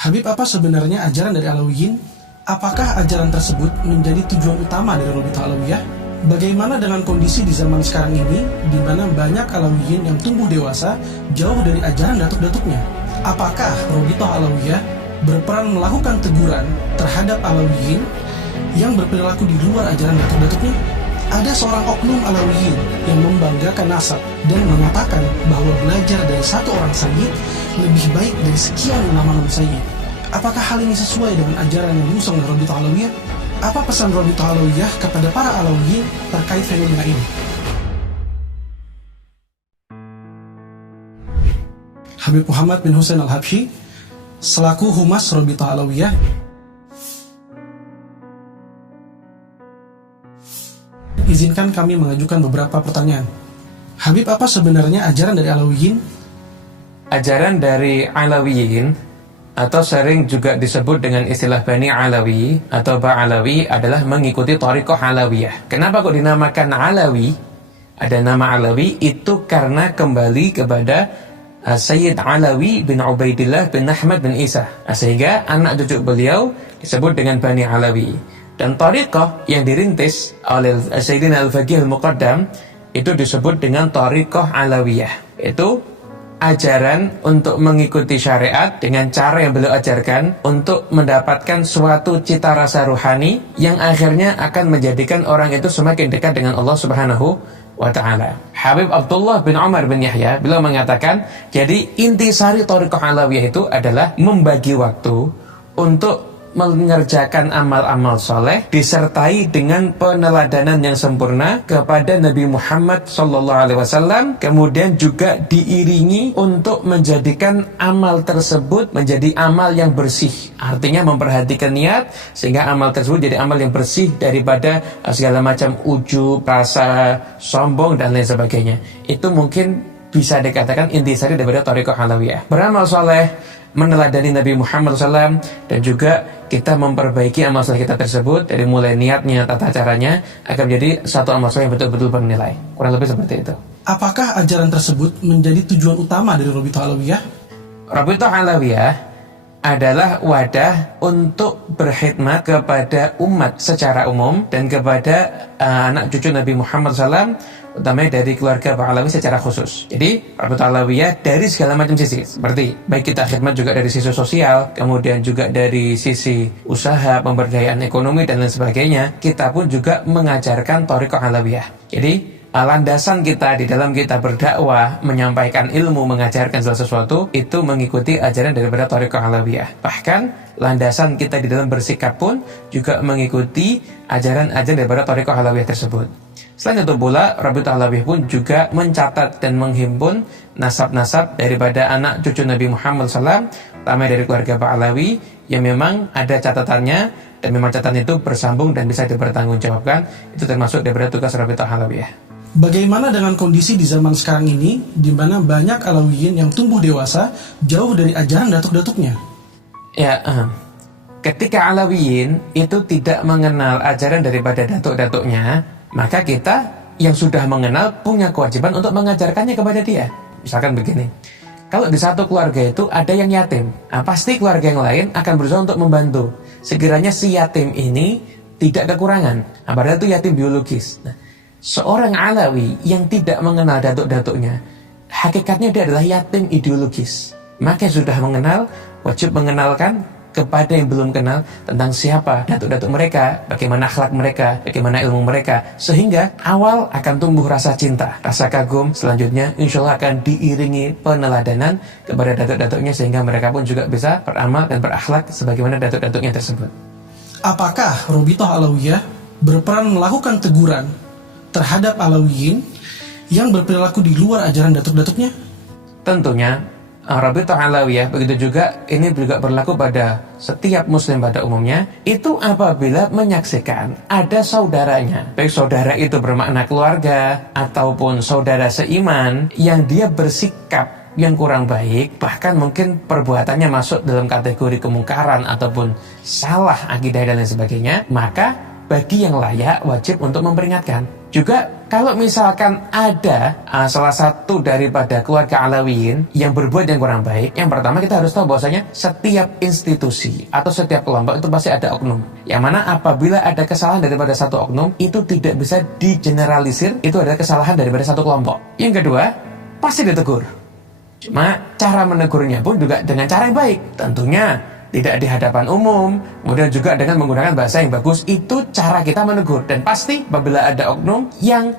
Habib, apa sebenarnya ajaran dari Alawiyin? Apakah ajaran tersebut menjadi tujuan utama dari Rabithah Alawiyah? Bagaimana dengan kondisi di zaman sekarang ini, di mana banyak Alawiyin yang tumbuh dewasa jauh dari ajaran datuk-datuknya? Apakah Rabithah Alawiyah berperan melakukan teguran terhadap Alawiyin yang berperilaku di luar ajaran datuk-datuknya? Ada seorang oknum Alawiyin yang membanggakan nasab dan mengatakan bahwa belajar dari satu orang sayyid lebih baik dari sekian ulama non-sayyid. Apakah hal ini sesuai dengan ajaran yang diusung oleh Rabithah Alawiyah? Apa pesan Rabithah Alawiyah kepada para Alawiyin terkait fenomena ini? Habib Muhammad bin Husain Al-Habsyi, selaku Humas Rabithah Alawiyah, izinkan kami mengajukan beberapa pertanyaan. Habib, apa sebenarnya ajaran dari Alawiyin? Ajaran dari Alawiyin, atau sering juga disebut dengan istilah Bani Alawi atau Ba'alawi, adalah mengikuti Thariqah Alawiyah. Kenapa kok dinamakan Alawi? Ada nama Alawi itu karena kembali kepada Sayyid Alawi bin Ubaidillah bin Ahmad bin Isa, sehingga anak cucu beliau disebut dengan Bani Alawi. Dan Thariqah yang dirintis oleh Sayyidina Al-Faqih Al-Muqaddam itu disebut dengan Thariqah Alawiyah. Itu ajaran untuk mengikuti syariat dengan cara yang beliau ajarkan untuk mendapatkan suatu cita rasa ruhani yang akhirnya akan menjadikan orang itu semakin dekat dengan Allah Subhanahu wa ta'ala. Habib Abdullah bin Umar bin Yahya beliau mengatakan, jadi intisari Thariqah Alawiyah itu adalah membagi waktu untuk mengerjakan amal-amal soleh disertai dengan peneladanan yang sempurna kepada Nabi Muhammad SAW, kemudian juga diiringi untuk menjadikan amal tersebut menjadi amal yang bersih, artinya memperhatikan niat sehingga amal tersebut jadi amal yang bersih daripada segala macam ujub, rasa sombong dan lain sebagainya. Itu mungkin bisa dikatakan intisari daripada Thariqah Alawiyah. Beramal soleh, meneladani Nabi Muhammad SAW, dan juga kita memperbaiki amal soleh kita tersebut dari mulai niatnya, tata caranya akan menjadi satu amal soleh yang betul-betul bernilai. Kurang lebih seperti itu. Apakah ajaran tersebut menjadi tujuan utama dari Rabithah Alawiyah? Rabithah Alawiyah adalah wadah untuk berkhidmat kepada umat secara umum dan kepada anak cucu Nabi Muhammad SAW, utamanya dari keluarga Pak Alawi secara khusus. Jadi Rabithah Alawiyah dari segala macam sisi, seperti baik kita khidmat juga dari sisi sosial, kemudian juga dari sisi usaha, pemberdayaan ekonomi dan lain sebagainya. Kita pun juga mengajarkan Thariqah Alawiyah. Jadi landasan kita di dalam kita berdakwah, menyampaikan ilmu, mengajarkan segala sesuatu itu mengikuti ajaran daripada Thariqah Alawiyah. Bahkan landasan kita di dalam bersikap pun juga mengikuti ajaran-ajaran daripada Thariqah Alawiyah tersebut. Selain itu pula, Rabithah Alawiyah pun juga mencatat dan menghimpun nasab-nasab daripada anak cucu Nabi Muhammad SAW, terutama dari keluarga Pak Alawi, yang memang ada catatannya, dan memang catatan itu bersambung dan bisa dipertanggungjawabkan. Itu termasuk daripada tugas Rabithah Alawiyah. Bagaimana dengan kondisi di zaman sekarang ini, di mana banyak Alawiyin yang tumbuh dewasa jauh dari ajaran datuk-datuknya? Ya, ketika Alawiyin itu tidak mengenal ajaran daripada datuk-datuknya, maka kita yang sudah mengenal punya kewajiban untuk mengajarkannya kepada dia. Misalkan begini, kalau di satu keluarga itu ada yang yatim, pasti keluarga yang lain akan berusaha untuk membantu segiranya si yatim ini tidak kekurangan. Padahal itu yatim biologis. Seorang Alawi yang tidak mengenal datuk-datuknya, hakikatnya dia adalah yatim ideologis. Maka sudah mengenal, wajib mengenalkan kepada yang belum kenal tentang siapa datuk-datuk mereka, bagaimana akhlak mereka, bagaimana ilmu mereka, sehingga awal akan tumbuh rasa cinta, rasa kagum. Selanjutnya insya Allah akan diiringi peneladanan kepada datuk-datuknya, sehingga mereka pun juga bisa beramal dan berakhlak sebagaimana datuk-datuknya tersebut. Apakah Rabithah Alawiyah berperan melakukan teguran terhadap Alawiyin yang berperilaku di luar ajaran datuk-datuknya? Tentunya Rabithah Alawiyah begitu juga ini juga berlaku pada setiap muslim pada umumnya. Itu apabila menyaksikan ada saudaranya, baik saudara itu bermakna keluarga ataupun saudara seiman, yang dia bersikap yang kurang baik, bahkan mungkin perbuatannya masuk dalam kategori kemungkaran ataupun salah akidah dan lain sebagainya, maka bagi yang layak wajib untuk memperingatkan. Juga kalau misalkan ada salah satu daripada keluarga Alawiyin yang berbuat yang kurang baik, yang pertama kita harus tahu bahwasanya setiap institusi atau setiap kelompok itu pasti ada oknum. Yang mana apabila ada kesalahan daripada satu oknum, itu tidak bisa digeneralisir, itu adalah kesalahan daripada satu kelompok. Yang kedua, pasti ditegur. Cuma cara menegurnya pun juga dengan cara yang baik. Tentunya tidak di hadapan umum, kemudian juga dengan menggunakan bahasa yang bagus. Itu cara kita menegur. Dan pasti apabila ada oknum yang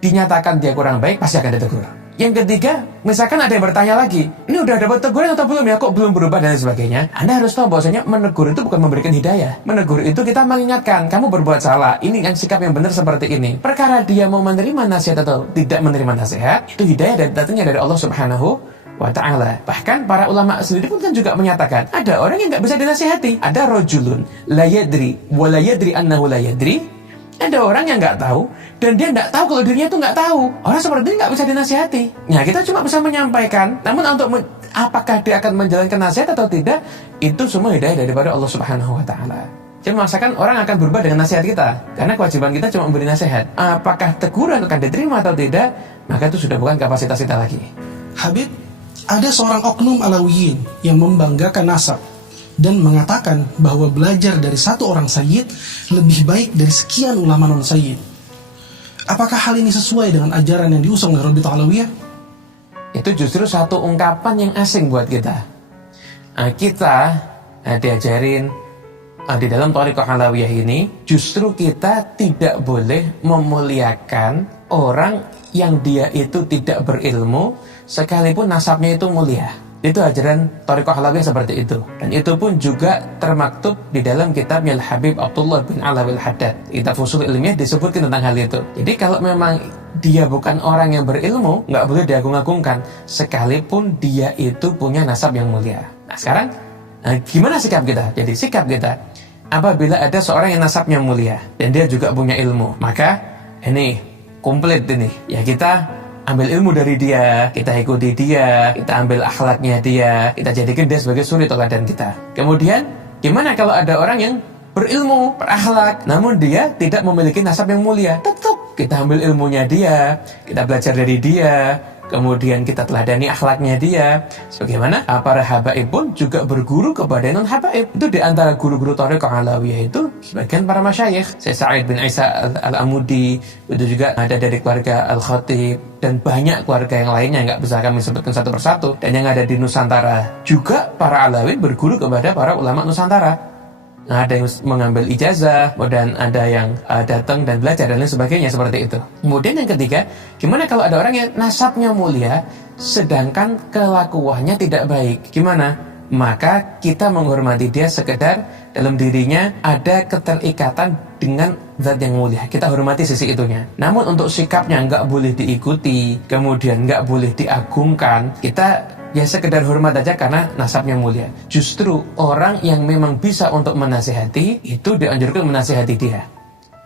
dinyatakan dia kurang baik, pasti akan ditegur. Yang ketiga, misalkan ada yang bertanya lagi, ini udah dapat teguran atau belum ya, kok belum berubah dan sebagainya. Anda harus tahu bahwasanya menegur itu bukan memberikan hidayah. Menegur itu kita mengingatkan, kamu berbuat salah, ini yang sikap yang benar seperti ini. Perkara dia mau menerima nasihat atau tidak menerima nasihat, itu hidayah dan datangnya dari Allah Subhanahu wa ta'ala. Bahkan para ulama sendiri pun kan juga menyatakan ada orang yang gak bisa dinasihati. Ada rojulun la yadri wa la yadri annahu la yadri. Ada orang yang gak tahu dan dia gak tahu kalau dirinya itu gak tahu. Orang seperti ini gak bisa dinasihati. Nah, kita cuma bisa menyampaikan, namun untuk apakah dia akan menjalankan nasihat atau tidak, itu semua hidayah daripada Allah Subhanahu wa ta'ala. Cuma masakan orang akan berubah dengan nasihat kita, karena kewajiban kita cuma memberi nasihat. Apakah teguran akan diterima atau tidak, maka itu sudah bukan kapasitas kita lagi. Habib, ada seorang oknum Alawiyin yang membanggakan nasab dan mengatakan bahwa belajar dari satu orang sayyid lebih baik dari sekian ulama non-sayyid. Apakah hal ini sesuai dengan ajaran yang diusung oleh Rabithah Alawiyah? Itu justru satu ungkapan yang asing buat kita. Kita diajarin di dalam Thariqah Alawiyah ini, justru kita tidak boleh memuliakan orang yang dia itu tidak berilmu, sekalipun nasabnya itu mulia. Itu ajaran Thariqah Alawiyah seperti itu. Dan itu pun juga termaktub di dalam kitabnya Al-Habib Abdullah bin Alawi Al-Haddad. Kitab Fusul Ilmiah disebutkan tentang hal itu. Jadi kalau memang dia bukan orang yang berilmu, nggak boleh diagung-agungkan, sekalipun dia itu punya nasab yang mulia. Nah sekarang, gimana sikap kita? Jadi sikap kita, apabila ada seorang yang nasabnya mulia dan dia juga punya ilmu, maka ini komplit ini. Ya kita ambil ilmu dari dia, kita ikuti dia, kita ambil akhlaknya dia, kita jadikan dia sebagai suri teladan kita. Kemudian, gimana kalau ada orang yang berilmu, berakhlak, namun dia tidak memiliki nasab yang mulia? Tetap kita ambil ilmunya dia, kita belajar dari dia, kemudian kita teladani akhlaknya dia. Sebagaimana para habaib pun juga berguru kepada non habaib. Itu di antara guru-guru Thariqah Alawiyah itu sebagian para masyayikh. Syekh Sa'id bin Isa Al-Amudi, itu juga ada dari keluarga Al-Khatib, dan banyak keluarga yang lainnya nggak bisa kami sebutkan satu persatu. Dan yang ada di Nusantara juga para Alawi berguru kepada para ulama Nusantara. Nah, ada yang mengambil ijazah, dan ada yang datang dan belajar dan lain sebagainya seperti itu. Kemudian yang ketiga, gimana kalau ada orang yang nasabnya mulia, sedangkan kelakuannya tidak baik? Gimana? Maka kita menghormati dia sekedar dalam dirinya ada keterikatan dengan zat yang mulia. Kita hormati sisi itunya. Namun untuk sikapnya nggak boleh diikuti, kemudian nggak boleh diagungkan. Kita ya sekedar hormat aja karena nasabnya mulia. Justru orang yang memang bisa untuk menasihati, itu dianjurkan menasihati dia.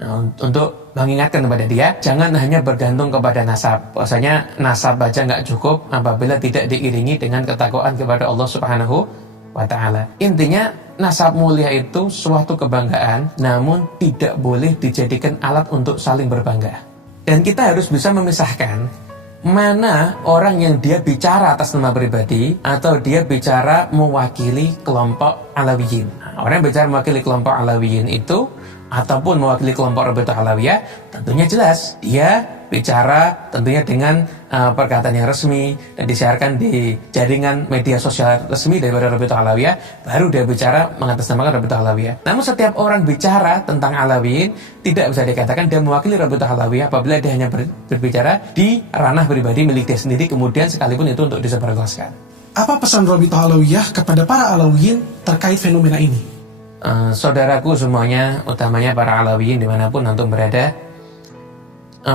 Nah, untuk mengingatkan kepada dia, jangan hanya bergantung kepada nasab. Bahwasanya nasab aja nggak cukup apabila tidak diiringi dengan ketakwaan kepada Allah Subhanahu wa ta'ala. Intinya, nasab mulia itu suatu kebanggaan, namun tidak boleh dijadikan alat untuk saling berbangga. Dan kita harus bisa memisahkan mana orang yang dia bicara atas nama pribadi atau dia bicara mewakili kelompok Alawiyin. Nah, orang yang bicara mewakili kelompok Alawiyin itu ataupun mewakili kelompok Rabithah Alawiyah, tentunya jelas dia bicara tentunya dengan perkataan yang resmi dan disiarkan di jaringan media sosial resmi daripada Rabithah Alawiyah, baru dia bicara mengatasnamakan Rabithah Alawiyah. Namun setiap orang bicara tentang Alawiyin tidak bisa dikatakan dia mewakili Rabithah Alawiyah apabila dia hanya berbicara di ranah pribadi milik dia sendiri, kemudian sekalipun itu untuk disebarluaskan. Apa pesan Rabithah Alawiyah kepada para Alawiyin terkait fenomena ini? Saudaraku semuanya, utamanya para Alawiyin dimanapun antum berada,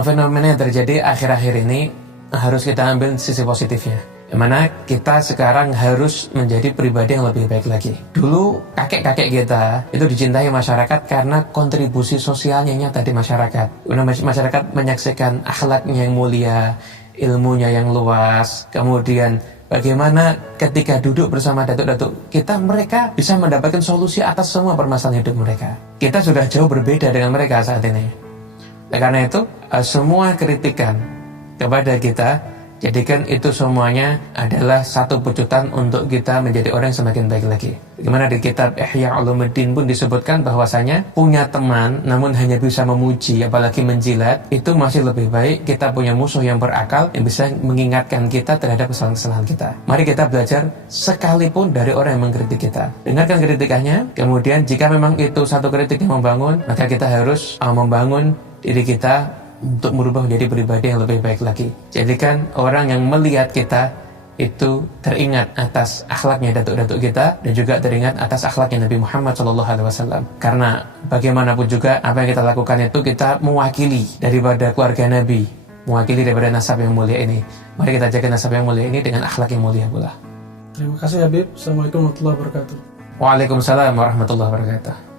fenomena yang terjadi akhir-akhir ini harus kita ambil sisi positifnya, yang mana kita sekarang harus menjadi pribadi yang lebih baik lagi. Dulu kakek-kakek kita itu dicintai masyarakat karena kontribusi sosialnya nyata di masyarakat. Masyarakat menyaksikan akhlaknya yang mulia, ilmunya yang luas, kemudian bagaimana ketika duduk bersama datuk-datuk kita, mereka bisa mendapatkan solusi atas semua permasalahan hidup mereka. Kita sudah jauh berbeda dengan mereka saat ini. Karena itu semua kritikan kepada kita, jadikan itu semuanya adalah satu pecutan untuk kita menjadi orang yang semakin baik lagi. Bagaimana di kitab Ihya Ulumuddin pun disebutkan bahwasanya punya teman namun hanya bisa memuji apalagi menjilat, itu masih lebih baik kita punya musuh yang berakal yang bisa mengingatkan kita terhadap kesalahan-kesalahan kita. Mari kita belajar sekalipun dari orang yang mengkritik kita. Dengarkan kritikannya, kemudian jika memang itu satu kritik yang membangun, maka kita harus membangun diri kita untuk merubah menjadi pribadi yang lebih baik lagi. Jadikan orang yang melihat kita itu teringat atas akhlaknya datuk-datuk kita, dan juga teringat atas akhlaknya Nabi Muhammad SAW. Karena bagaimanapun juga apa yang kita lakukan itu kita mewakili daripada keluarga Nabi, mewakili daripada nasab yang mulia ini. Mari kita jaga nasab yang mulia ini dengan akhlak yang mulia pula. Terima kasih Habib. Assalamualaikum warahmatullahi wabarakatuh. Waalaikumsalam warahmatullahi wabarakatuh.